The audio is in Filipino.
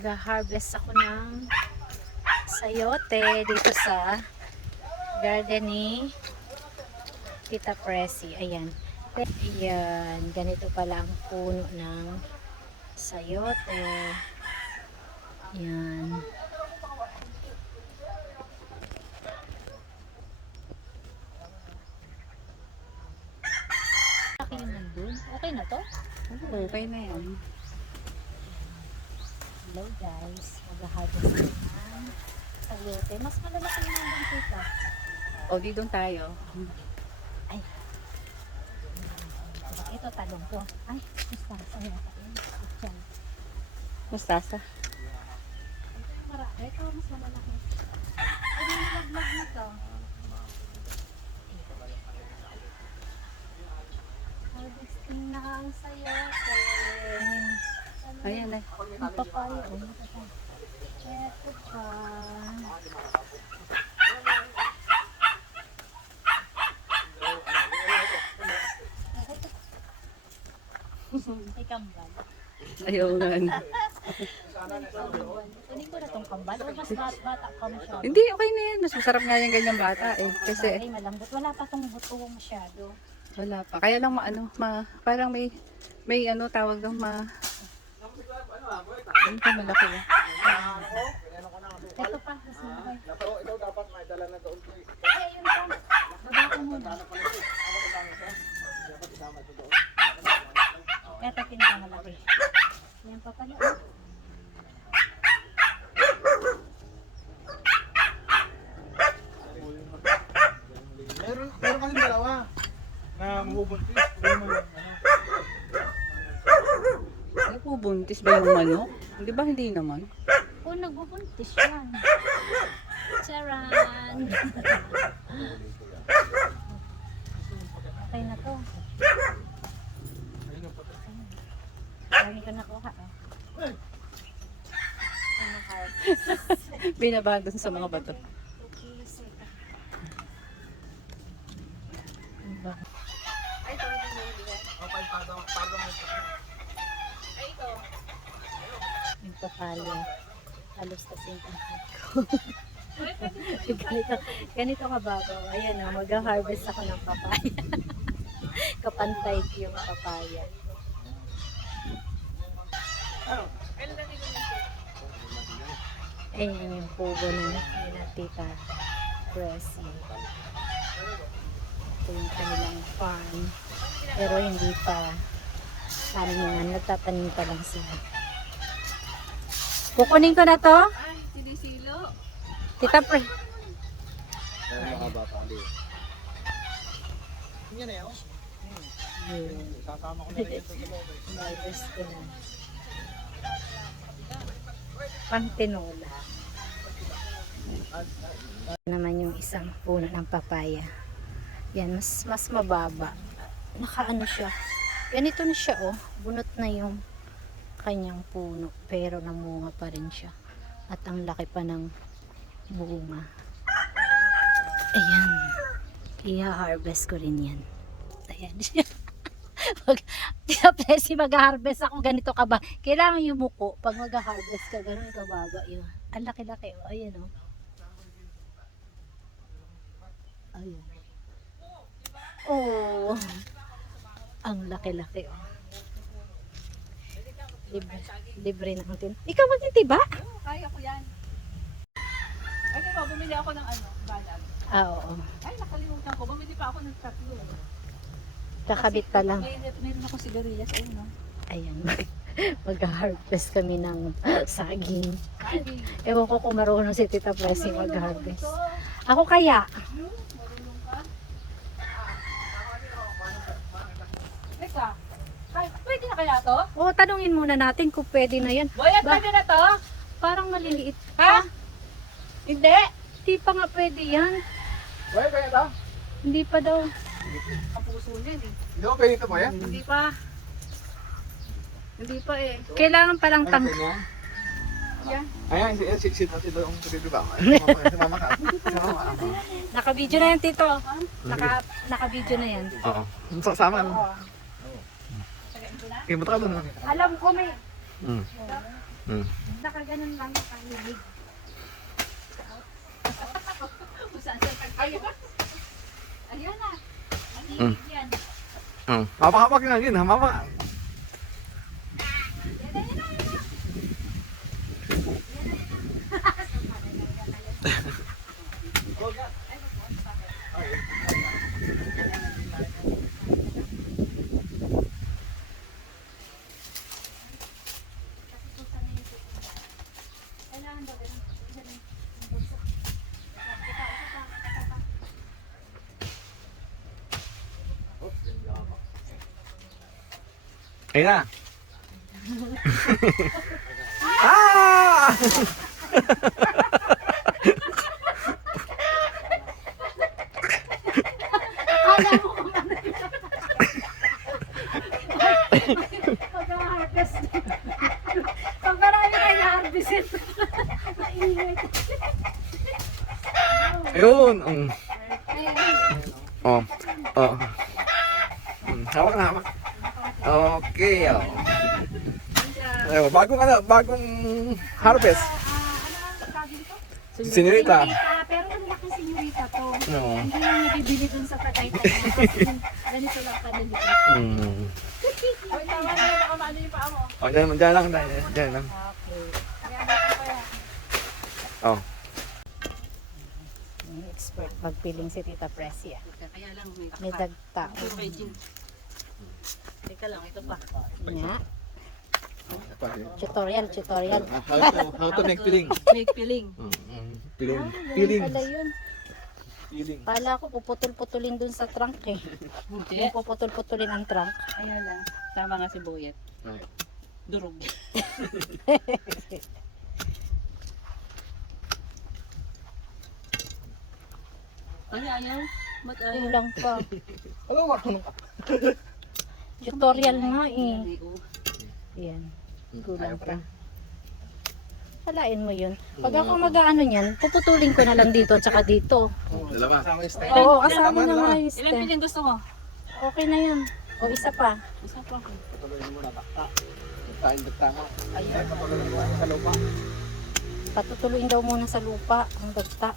Mag-harvest ako ng sayote dito sa garden ni Tita Presi. Ayan. Ayan. Ganito pala ang puno ng sayote. Ayan. Laki yung nandun. Okay na to? Okay na yan. Hello guys. Mag-harvest ko ng sayote. Mas malalaki yung nandun, Tita. O, di doon tayo. Ay. Ito talong ko. Ay, mustasa yata. Yan. Mustasa. Ito mas malalaki. Ay, nilaglag na to. Harvesting na ang sayote. Ayan na. Ang papaya. Ito pa. May kambal. Ayaw nga. Kunin ko na tong kambal. O mas bata ka masyado. Hindi, okay na yan. Mas masarap nga yung ganyang bata eh. Kasi Ay, malambot. Wala pa tong buto masyado. wala pa. Kaya lang parang may ano tawag ng ano pa malaki yan. Ito pa. Mas malaki. Ito dapat may dala na doon. Ay, ayun pa. Baba ko muna. Ito pinakamalaki. Yan pa pala. Meron kasi dalawa na mabubuntis. Ano po, buntis ba yung manok? Di ba hindi naman? O, nagbubuntis yan. Charan! Okay na to. Dami ko nakuha. Ano heart? Binabahan dun sa mga bato. Nagpapalo. Halos kasing tahad ko. ganito kababaw. Ayan o, mag-harvest ako ng papaya. Kapantay ko yung papaya. Ayan yung pugo na Tita Presi. Ito yung kanilang farm. Pero hindi pa taniman. Nagtatanim pa lang sila. Kukunin ko na to. Sinisilo. Tita Pre. Yan na yun. Sasama ko na rin ito. Harvest ko na. Pantinola. Naman yung isang puno ng papaya. Yan, mas mababa. Nakaano siya. Ganito na siya, oh. Bunot na yung kanyang puno. Pero namunga pa rin siya. At ang laki pa ng bunga. Ayan. I-harvest ko rin yan. Ayan siya. Tita Presi, mag-harvest ako ganito ka ba? Kailangan yung muko pag mag-harvest ka, ganun kababa yun. Ang laki-laki, oh. Ayan, oh. Ayan. Oh. Ang laki-laki, oh. Libre na ang tin. Ikaw magtitiba? Kaya ko yan. Ay, diba, bumili ako ng balag. Ah, oo. Ay, nakalimutan ko. Bumili pa ako ng tatlo. Kakabit pa lang. Mayroon ako sigarilyas. Ayun, no? Ayan. Mag-harvest kami ng saging. Ewan ko kung marunong si Tita Presi mag-harvest. Ako kaya. Teka, pwede na kaya to? O, tanungin muna natin kung pwede na yan. Boyat, Ba- pwede na to? Parang maliliit. Ha? Hindi. Hindi pa nga pwede yan. Wala kaya ito? Hindi pa daw. Ang puso niyan eh. Hindi ko pwede ito ba yan? Hindi pa. Hindi pa eh. Kailangan palang Ano tang... pwede yan? Yan. Ayan, si Mama ka. Si Mama ka. Naka-video na yan, Tito. Naka-video na yan. Oo. Sama ka. Kaya mo ka doon. Alam ko may... Nakaganon lang nakahilig. Kung saan siya ayun. Ayun na. Mm. Yan. Hapa-hapa ka yun, hapa. Ayun na. Ah! Alam mo kung ano yun. Pag-harvest. Pag marami kayo na-harvestin. Maingay. Ayun. Oh. Oh. Hawak na, hawak. Okay, oh. Ayun, bagong harvest. Senyorita. Pero ang laki senyorita to. No. Hindi yung nabibili dun sa Tagaytay. Ganito lang kadali. Oy, tama na yun. Ano yung paa mo? Oh, dyan lang, dyan lang. Okay. Oh. Expert magpiling si Tita Precia. Kaya lang may May dagta. Teka lang, ito pa. Nga. Tutorial. How to make peeling. Make peeling. Peeling. Peeling. Pala yun. Peeling. Pala ko puputol-putulin dun sa trunk eh. Hindi. Yung puputol-putulin ang trunk. Ayun lang. Tama nga si Boyet. Durog. Ayaw. Ba't ayaw? Kulang pa. Ano ba? Tutorial nga eh. Ay, oh. Yan. Kulang pa. Halain mo yun. Pag ako mag-ano niyan, puputulin ko na lang dito at saka dito. Dalawa. Oo, kasama na nga yung Ilan stem. piling gusto mo? Okay na yun. O isa pa. Isa pa. Patutuluin daw muna sa lupa ang dagta.